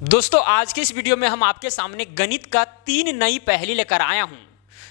दोस्तों आज के इस वीडियो में हम आपके सामने गणित का 3 नई पहेली लेकर आया हूं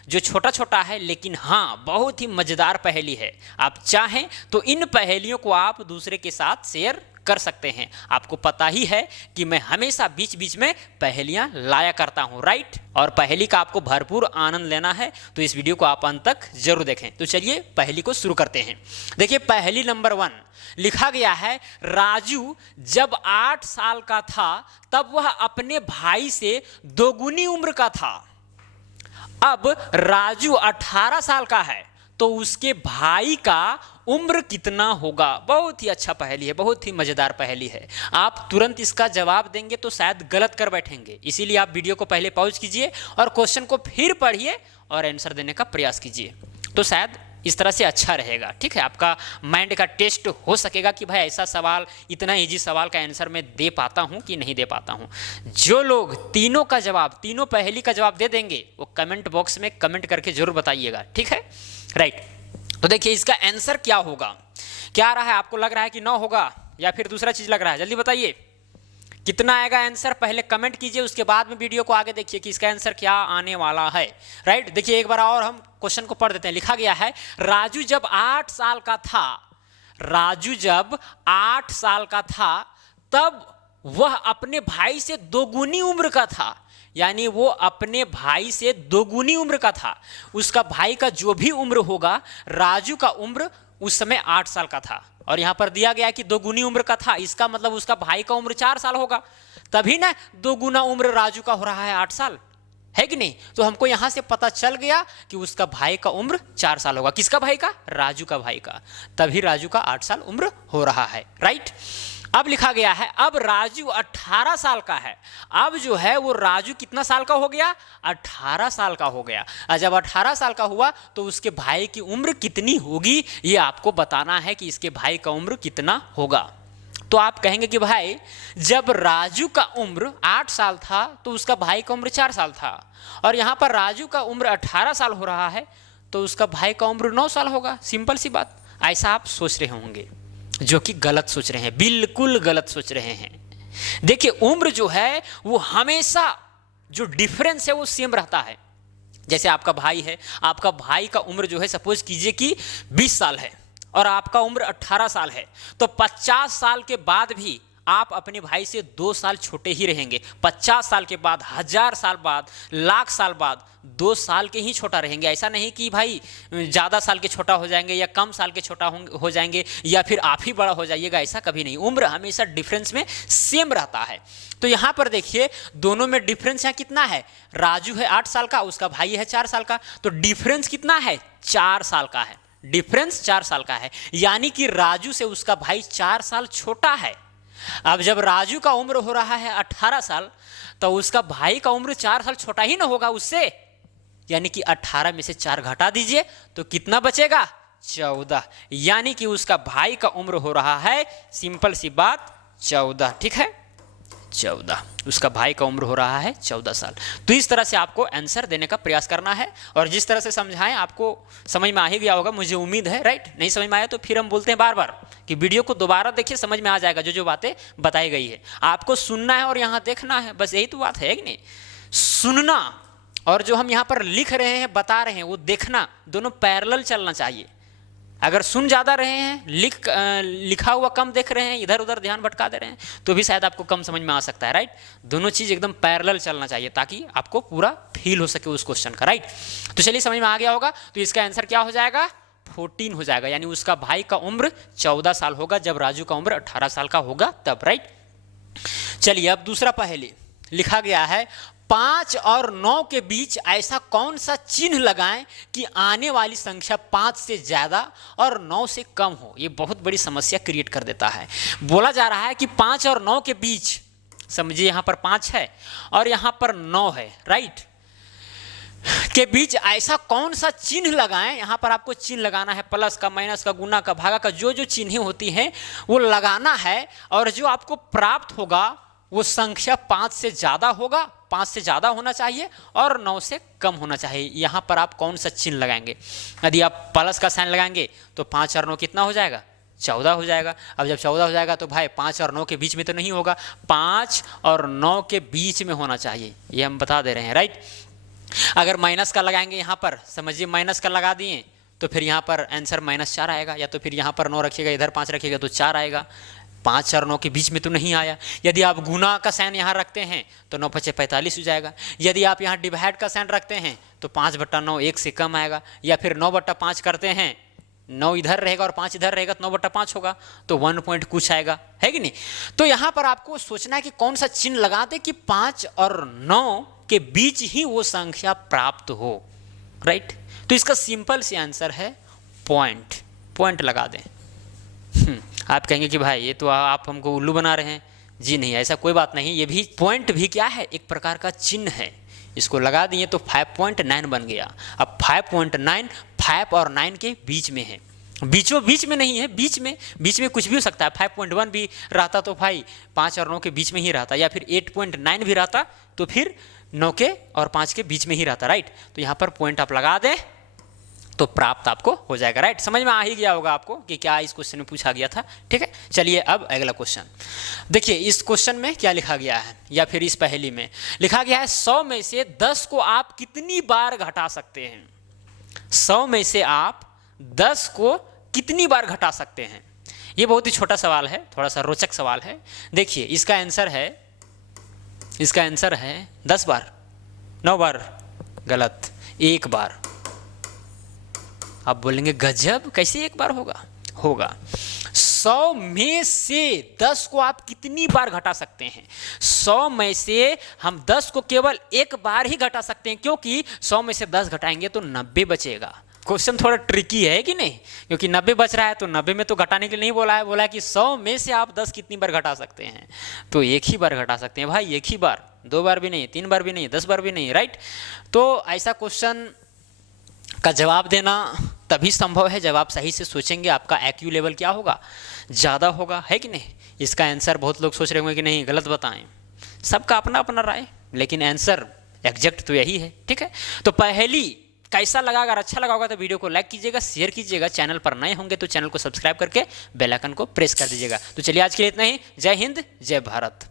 जो छोटा छोटा है लेकिन हाँ बहुत ही मजेदार पहेली है। आप चाहें तो इन पहेलियों को आप दूसरे के साथ शेयर कर सकते हैं। आपको पता ही है कि मैं हमेशा बीच बीच में पहेलियां लाया करता हूं, राइट। और पहेली का आपको भरपूर आनंद लेना है तो इस वीडियो को आप अंत तक जरूर देखें। तो चलिए पहेली को शुरू करते हैं। देखिए पहेली नंबर 1 लिखा गया है, राजू जब 8 साल का था तब वह अपने भाई से दोगुनी उम्र का था। अब राजू 18 साल का है तो उसके भाई का उम्र कितना होगा। बहुत ही अच्छा पहेली है, बहुत ही मजेदार पहेली है। आप तुरंत इसका जवाब देंगे तो शायद गलत कर बैठेंगे, इसीलिए आप वीडियो को पहले पॉज कीजिए और क्वेश्चन को फिर पढ़िए और आंसर देने का प्रयास कीजिए, तो शायद इस तरह से अच्छा रहेगा। ठीक है, आपका माइंड का टेस्ट हो सकेगा कि भाई ऐसा सवाल, इतना इजी सवाल का आंसर मैं दे पाता हूं कि नहीं दे पाता हूं। जो लोग तीनों का जवाब, तीनों पहेली का जवाब दे देंगे वो कमेंट बॉक्स में कमेंट करके जरूर बताइएगा, ठीक है, राइट। तो देखिए इसका आंसर क्या होगा, क्या आ रहा है। आपको लग रहा है कि 9 होगा या फिर दूसरा चीज लग रहा है, जल्दी बताइए कितना आएगा आंसर। पहले कमेंट कीजिए, उसके बाद में वीडियो को आगे देखिए कि इसका आंसर क्या आने वाला है, राइट। देखिए एक बार और हम क्वेश्चन को पढ़ देते हैं। लिखा गया है, राजू जब 8 साल का था, राजू जब 8 साल का था तब वह अपने भाई से दोगुनी उम्र का था। यानी वो अपने भाई से दोगुनी उम्र का था। उसका भाई का जो भी उम्र होगा, राजू का उम्र उस समय 8 साल का था। और यहां पर दिया गया कि दोगुनी उम्र का था, इसका मतलब उसका भाई का उम्र 4 साल होगा, तभी ना दोगुना उम्र राजू का हो रहा है 8 साल, है कि नहीं। तो हमको यहां से पता चल गया कि उसका भाई का उम्र 4 साल होगा। किसका भाई का? राजू का भाई का, तभी राजू का 8 साल उम्र हो रहा है, राइट। अब लिखा गया है, अब राजू 18 साल का है। अब जो है वो राजू कितना साल का हो गया? 18 साल का हो गया। और जब 18 साल का हुआ तो उसके भाई की उम्र कितनी होगी, ये आपको बताना है कि इसके भाई का उम्र कितना होगा। तो आप कहेंगे कि भाई जब राजू का उम्र 8 साल था तो उसका भाई का उम्र 4 साल था, और यहां पर राजू का उम्र 18 साल हो रहा है तो उसका भाई का उम्र 9 साल होगा। सिंपल सी बात। ऐसा आप सोच रहे होंगे, जो कि गलत सोच रहे हैं, बिल्कुल गलत सोच रहे हैं। देखिए उम्र जो है वो हमेशा, जो डिफरेंस है वो सेम रहता है। जैसे आपका भाई है, आपका भाई का उम्र जो है सपोज कीजिए कि 20 साल है और आपका उम्र 18 साल है, तो 50 साल के बाद भी आप अपने भाई से 2 साल छोटे ही रहेंगे। 50 साल के बाद, 1000 साल बाद, लाख साल बाद 2 साल के ही छोटा रहेंगे। ऐसा नहीं कि भाई ज़्यादा साल के छोटा हो जाएंगे या कम साल के छोटा हो जाएंगे या फिर आप ही बड़ा हो जाइएगा, ऐसा कभी नहीं। उम्र हमेशा डिफरेंस में सेम रहता है। तो यहाँ पर देखिए दोनों में डिफरेंस यहाँ कितना है, राजू है 8 साल का, उसका भाई है 4 साल का, तो डिफरेंस कितना है? 4 साल का है। डिफरेंस 4 साल का है, यानी कि राजू से उसका भाई 4 साल छोटा है। अब जब राजू का उम्र हो रहा है 18 साल तो उसका भाई का उम्र 4 साल छोटा ही ना होगा उससे, यानी कि 18 में से 4 घटा दीजिए तो कितना बचेगा? 14। यानी कि उसका भाई का उम्र हो रहा है, सिंपल सी बात, 14। ठीक है, 14। उसका भाई का उम्र हो रहा है 14 साल। तो इस तरह से आपको आंसर देने का प्रयास करना है, और जिस तरह से समझाएं आपको समझ में आ ही गया होगा, मुझे उम्मीद है, राइट। नहीं समझ में आया तो फिर हम बोलते हैं बार बार कि वीडियो को दोबारा देखिए, समझ में आ जाएगा जो जो बातें बताई गई है। आपको सुनना है और यहाँ देखना है, बस यही तो बात है कि नहीं। सुनना और जो हम यहाँ पर लिख रहे हैं, बता रहे हैं, वो देखना, दोनों पैरेलल चलना चाहिए। अगर सुन ज़्यादा रहे हैं, लिखा हुआ कम देख रहे हैं, इधर उधर ध्यान भटका दे रहे हैं, तो भी शायद आपको कम समझ में आ सकता है, राइट। दोनों चीज़ एकदम पैरेलल चलना चाहिए ताकि आपको पूरा फील हो सके उस क्वेश्चन का, राइट। तो चलिए समझ में आ गया होगा। तो इसका आंसर क्या हो जाएगा? 14 हो जाएगा, यानी उसका भाई का उम्र 14 साल होगा जब राजू का उम्र 18 साल का होगा तब, राइट। चलिए अब दूसरा पहेली। लिखा गया है, 5 और 9 के बीच ऐसा कौन सा चिन्ह लगाएं कि आने वाली संख्या 5 से ज्यादा और 9 से कम हो। ये बहुत बड़ी समस्या क्रिएट कर देता है। बोला जा रहा है कि 5 और 9 के बीच, समझिए यहां पर 5 है और यहां पर 9 है, राइट, के बीच ऐसा कौन सा चिन्ह लगाएं। यहां पर आपको चिन्ह लगाना है, प्लस का, माइनस का, गुना का, भागा का, जो जो चिन्हें होती हैं वो लगाना है, और जो आपको प्राप्त होगा वो संख्या 5 से ज्यादा होगा, 5 से ज्यादा होना चाहिए और 9 से कम होना चाहिए। यहां पर आप कौन सा चिन्ह लगाएंगे? यदि आप प्लस का साइन लगाएंगे तो 5 और 9 कितना हो जाएगा? 14 हो जाएगा। अब जब 14 हो जाएगा तो भाई 5 और 9 के बीच में तो नहीं होगा, 5 और 9 के बीच में होना चाहिए, ये हम बता दे रहे हैं, राइट। अगर माइनस का लगाएंगे यहाँ पर, समझिए माइनस का लगा दिए तो फिर यहाँ पर आंसर -4 आएगा, या तो फिर यहाँ पर 9 रखिएगा, इधर 5 रखिएगा तो 4 आएगा। 5 और 9 के बीच में तो नहीं आया। यदि आप गुना का साइन यहाँ रखते हैं तो 9 5 45 हो जाएगा। यदि आप यहाँ डिवाइड का साइन रखते हैं तो 5/9 1 से कम आएगा, या फिर 9/5 करते हैं, 9 इधर रहेगा और 5 इधर रहेगा तो 9/5 होगा, तो 1 पॉइंट कुछ आएगा, है कि नहीं। तो यहाँ पर आपको सोचना है कि कौन सा चिन्ह लगा दे कि 5 और 9 के बीच ही वो संख्या प्राप्त हो, राइट। तो इसका सिंपल सी आंसर है पॉइंट, पॉइंट लगा दें। आप कहेंगे कि भाई ये तो आप हमको उल्लू बना रहे हैं। जी नहीं, ऐसा कोई बात नहीं, ये भी पॉइंट भी क्या है, एक प्रकार का चिन्ह है। इसको लगा दिए तो 5.9 बन गया। अब 5.9 5 और 9 के बीच में है, बीचों बीच में नहीं है, बीच में कुछ भी हो सकता है। 5.1 भी रहता तो भाई 5 और 9 के बीच में ही रहता, या फिर 8.9 भी रहता तो फिर 9 के और 5 के बीच में ही रहता, राइट। तो यहाँ पर पॉइंट आप लगा दें तो प्राप्त आपको हो जाएगा, राइट। समझ में आ ही गया होगा आपको कि क्या इस क्वेश्चन में पूछा गया था, ठीक है। चलिए अब अगला क्वेश्चन देखिए। इस क्वेश्चन में क्या लिखा गया है, या फिर इस पहेली में लिखा गया है 100 में से 10 को आप कितनी बार घटा सकते हैं। 100 में से आप 10 को कितनी बार घटा सकते हैं। ये बहुत ही छोटा सवाल है, थोड़ा सा रोचक सवाल है। देखिए इसका आंसर है 10 बार, 9 बार गलत, 1 बार। आप बोलेंगे गजब, कैसे 1 बार होगा 100 में से 10 को आप कितनी बार घटा सकते हैं। 100 में से हम 10 को केवल 1 बार ही घटा सकते हैं, क्योंकि 100 में से 10 घटाएंगे तो 90 बचेगा। क्वेश्चन थोड़ा ट्रिकी है कि नहीं, क्योंकि 90 बच रहा है तो 90 में तो घटाने के लिए नहीं बोला है, बोला है कि 100 में से आप 10 कितनी बार घटा सकते हैं। तो 1 ही बार घटा सकते हैं भाई, 1 ही बार, 2 बार भी नहीं, 3 बार भी नहीं, 10 बार भी नहीं, राइट। तो ऐसा क्वेश्चन का जवाब देना तभी संभव है जब आप सही से सोचेंगे, आपका IQ लेवल क्या होगा, ज़्यादा होगा, है कि नहीं। इसका आंसर बहुत लोग सोच रहे होंगे कि नहीं गलत बताएं, सबका अपना अपना राय, लेकिन आंसर एग्जैक्ट तो यही है, ठीक है। तो पहेली कैसा लगा, अगर अच्छा लगा होगा तो वीडियो को लाइक कीजिएगा, शेयर कीजिएगा, चैनल पर नए होंगे तो चैनल को सब्सक्राइब करके बेल आइकन को प्रेस कर दीजिएगा। तो चलिए आज के लिए इतना ही। जय हिंद, जय भारत।